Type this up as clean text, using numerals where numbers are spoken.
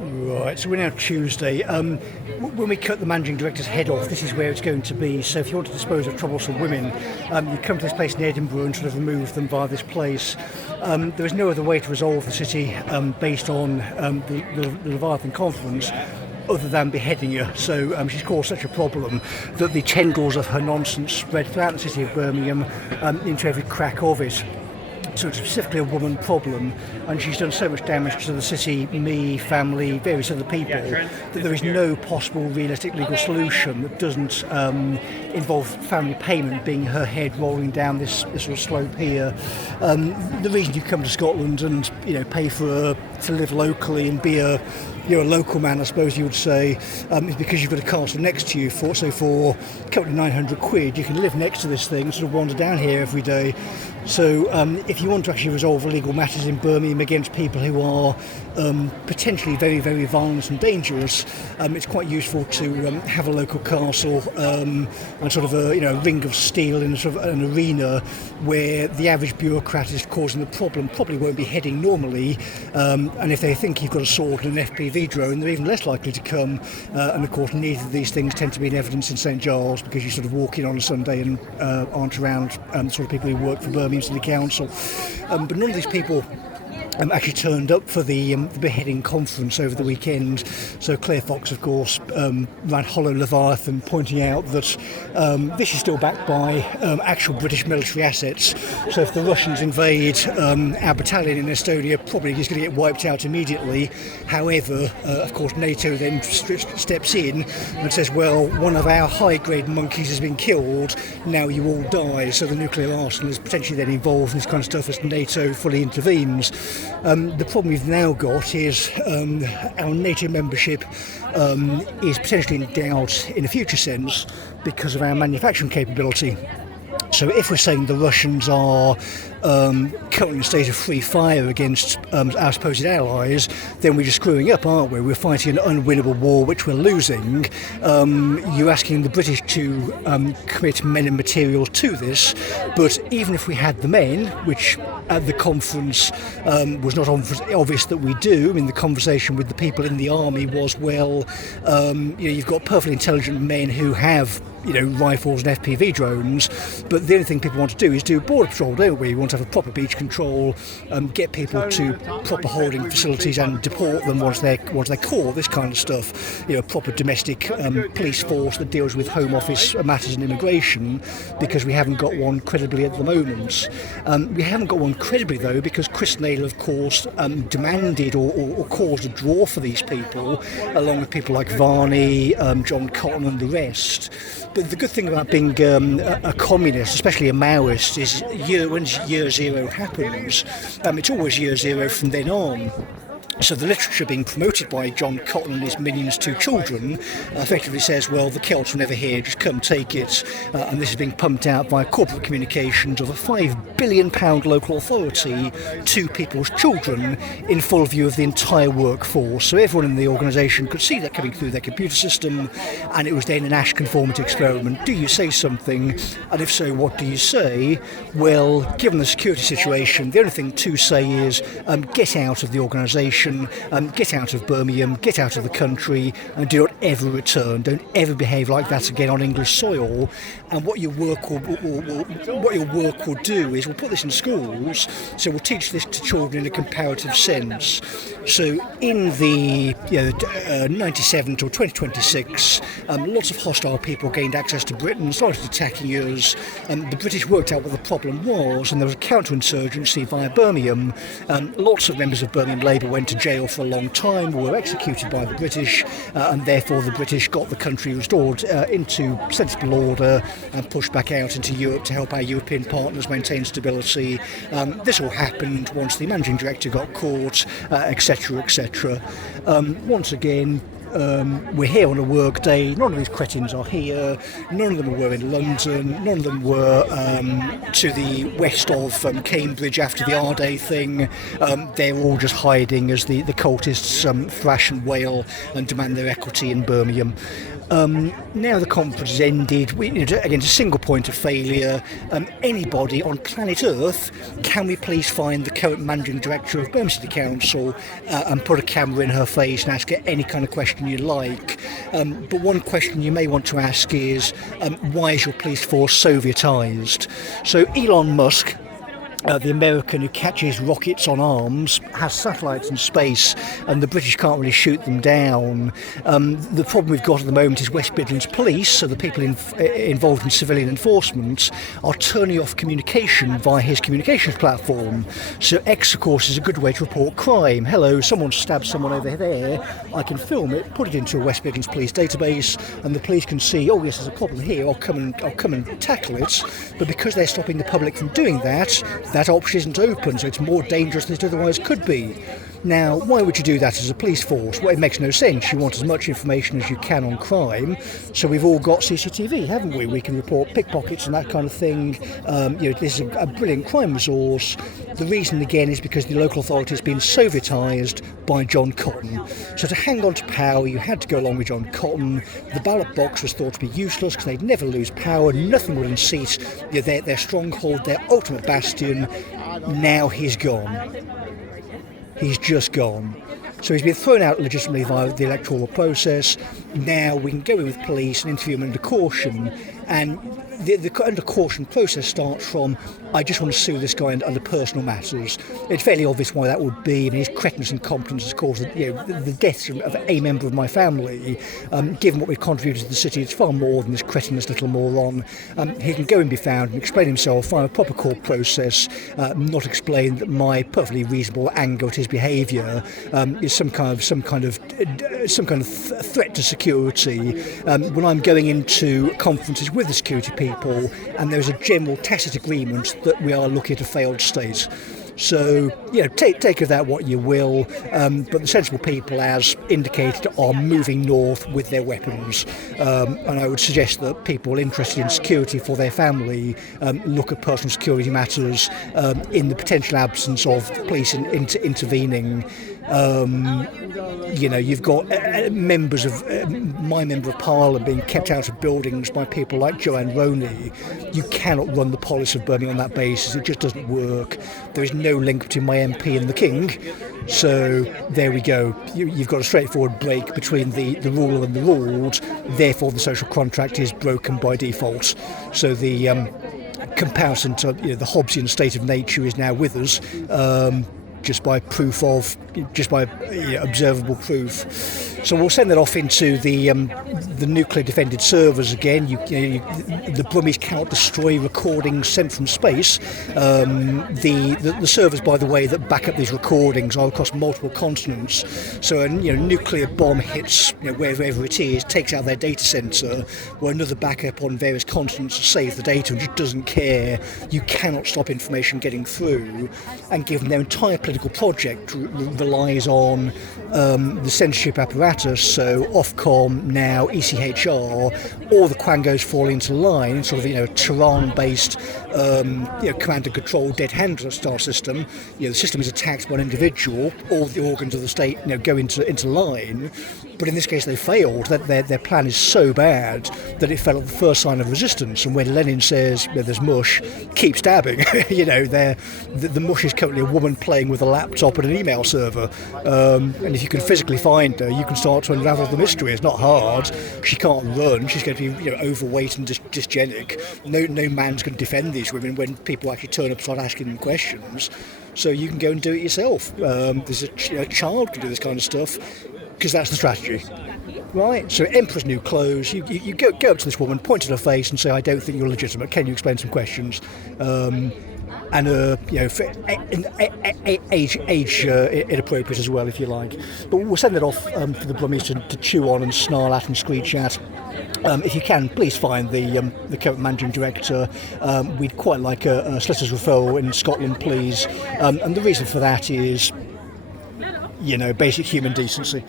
Right, so we're now Tuesday. When we cut the managing director's head off, this is where it's going to be. So if you want to dispose of troublesome women, you come to this place in Edinburgh and sort of remove them via this place. There is no other way to resolve the city based on the Leviathan Conference other than beheading her. So she's caused such a problem that the tendrils of her nonsense spread throughout the city of Birmingham into every crack of it. So it's specifically a woman problem, and she's done so much damage to the city, me, family, various other people, that there is no possible realistic legal solution that doesn't involve family payment being her head rolling down this sort of slope here. The reason you come to Scotland and pay for her to live locally and be you're a local man, I suppose you would say, is because you've got a castle next to you. For a couple of £900 you can live next to this thing and sort of wander down here every day. So if you want to actually resolve legal matters in Birmingham against people who are potentially very, very violent and dangerous, it's quite useful to have a local castle and sort of a ring of steel in sort of an arena where the average bureaucrat is causing the problem probably won't be heading normally, and if they think you've got a sword and an FPV drone, they're even less likely to come. And of course, neither of these things tend to be in evidence in St Giles, because you sort of walk in on a Sunday and aren't around the sort of people who work for Birmingham City Council. But none of these people actually turned up for the beheading conference over the weekend. So Claire Fox, of course, ran Hollow Leviathan, pointing out that this is still backed by actual British military assets. So if the Russians invade our battalion in Estonia, probably is going to get wiped out immediately. However, of course, NATO then steps in and says, well, one of our high-grade monkeys has been killed, now you all die. So the nuclear arsenal is potentially then involved in this kind of stuff as NATO fully intervenes. The problem we've now got is our NATO membership is potentially in doubt in a future sense because of our manufacturing capability. So if we're saying the Russians are currently in a state of free fire against our supposed allies, then we're just screwing up, aren't we? We're fighting an unwinnable war which we're losing. You're asking the British to commit men and materials to this, but even if we had the men, which at the conference was not obvious that we do. I mean, the conversation with the people in the army was, well, you've got perfectly intelligent men who have rifles and FPV drones, but the only thing people want to do is do border patrol, don't we? We want to have a proper beach control, get people to proper holding facilities and deport them once they're caught, this kind of stuff. Proper domestic police force that deals with Home Office matters and immigration, because we haven't got one credibly at the moment. We haven't got one credibly, though, because Chris Naylor, of course, demanded or caused a draw for these people, along with people like Varney, John Cotton and the rest. But the good thing about being a communist, especially a Maoist, is when year zero happens, it's always year zero from then on. So the literature being promoted by John Cotton and his minions' two children effectively says, well, the Celts were never here, just come take it. And this is being pumped out by corporate communications of a £5 billion local authority to people's children in full view of the entire workforce. So everyone in the organisation could see that coming through their computer system, and it was then an Ash conformity experiment. Do you say something? And if so, what do you say? Well, given the security situation, the only thing to say is get out of the organisation. Get out of Birmingham, get out of the country, and do not ever return. Don't ever behave like that again on English soil. And what your work will do is we'll put this in schools, so we'll teach this to children in a comparative sense. So in the 97 till 2026, lots of hostile people gained access to Britain, started attacking us. The British worked out what the problem was, and there was a counterinsurgency via Birmingham. Lots of members of Birmingham Labour went to jail for a long time, were executed by the British, and therefore the British got the country restored into sensible order and pushed back out into Europe to help our European partners maintain stability. This all happened once the managing director got caught, etc., etc. Once again, we're here on a work day. None of these cretins are here. None of them were in London. None of them were to the west of Cambridge after the R-Day thing. They're all just hiding as the cultists thrash and wail and demand their equity in Birmingham. Now the conference has ended, again, it's a single point of failure. Anybody on planet Earth, can we please find the current managing director of Birmingham City Council and put a camera in her face and ask her any kind of question you like. But one question you may want to ask is, why is your police force Sovietised? So Elon Musk, the American who catches rockets on arms, has satellites in space, and the British can't really shoot them down. The problem we've got at the moment is West Midlands Police, so the people involved in civilian enforcement, are turning off communication via his communications platform. So X, of course, is a good way to report crime. Hello, someone stabbed someone over there. I can film it, put it into a West Midlands Police database, and the police can see, oh yes, there's a problem here, I'll come and tackle it. But because they're stopping the public from doing that, that option isn't open, so it's more dangerous than it otherwise could be. Now, why would you do that as a police force? Well, it makes no sense. You want as much information as you can on crime, so we've all got CCTV, haven't we? We can report pickpockets and that kind of thing. This is a brilliant crime resource. The reason, again, is because the local authority has been Sovietised by John Cotton. So to hang on to power, you had to go along with John Cotton. The ballot box was thought to be useless because they'd never lose power. Nothing would unseat their stronghold, their ultimate bastion. Now he's gone. He's just gone. So he's been thrown out legitimately via the electoral process. Now we can go in with police and interview him under caution. And the under caution process starts from, I just want to sue this guy under personal matters. It's fairly obvious why that would be. I mean, his cretins and incompetence has caused the deaths of a member of my family. Given what we've contributed to the city, it's far more than this cretinous little moron. He can go and be found and explain himself via a proper court process, not explain that my perfectly reasonable anger at his behaviour is some kind of threat to security. When I'm going into conferences with the security people, and there's a general tacit agreement that we are looking at a failed state. So, take of that what you will, but the sensible people, as indicated, are moving north with their weapons. And I would suggest that people interested in security for their family look at personal security matters in the potential absence of police intervening. You've got members of my member of Parliament being kept out of buildings by people like Joanne Roney. You cannot run the policy of Birmingham on that basis. It just doesn't work. There is no link between my MP and the King. So there we go. You've got a straightforward break between the ruler and the ruled. Therefore, the social contract is broken by default. So the comparison to the Hobbesian state of nature is now with us. Just by observable proof. So we'll send that off into the nuclear defended servers again. The Brummies cannot destroy recordings sent from space. The servers, by the way, that back up these recordings are across multiple continents. So a nuclear bomb hits wherever it is, takes out their data centre, where another backup on various continents to save the data and just doesn't care. You cannot stop information getting through, and given their entire political project relies on the censorship apparatus, so Ofcom, now ECHR, all the quangos fall into line, sort of Tehran-based command and control dead hand style system. The system is attacked by an individual, all the organs of the state go into line. But in this case they failed. Their plan is so bad that it fell at the first sign of resistance. And when Lenin says there's mush, keep stabbing. The mush is currently a woman playing with a laptop and an email server. And if you can physically find her, you can start to unravel the mystery. It's not hard. She can't run. She's going to be overweight and dysgenic. No man's going to defend these women when people actually turn up and start asking them questions. So you can go and do it yourself. There's a child can do this kind of stuff, because that's the strategy. Right, so Emperor's New Clothes, you go up to this woman, point at her face and say, I don't think you're legitimate, can you explain some questions? And age inappropriate as well, if you like. But we'll send it off for the Brummies to chew on and snarl at and screech at. If you can, please find the current managing director. We'd quite like a solicitor's referral in Scotland, please. And the reason for that is, basic human decency.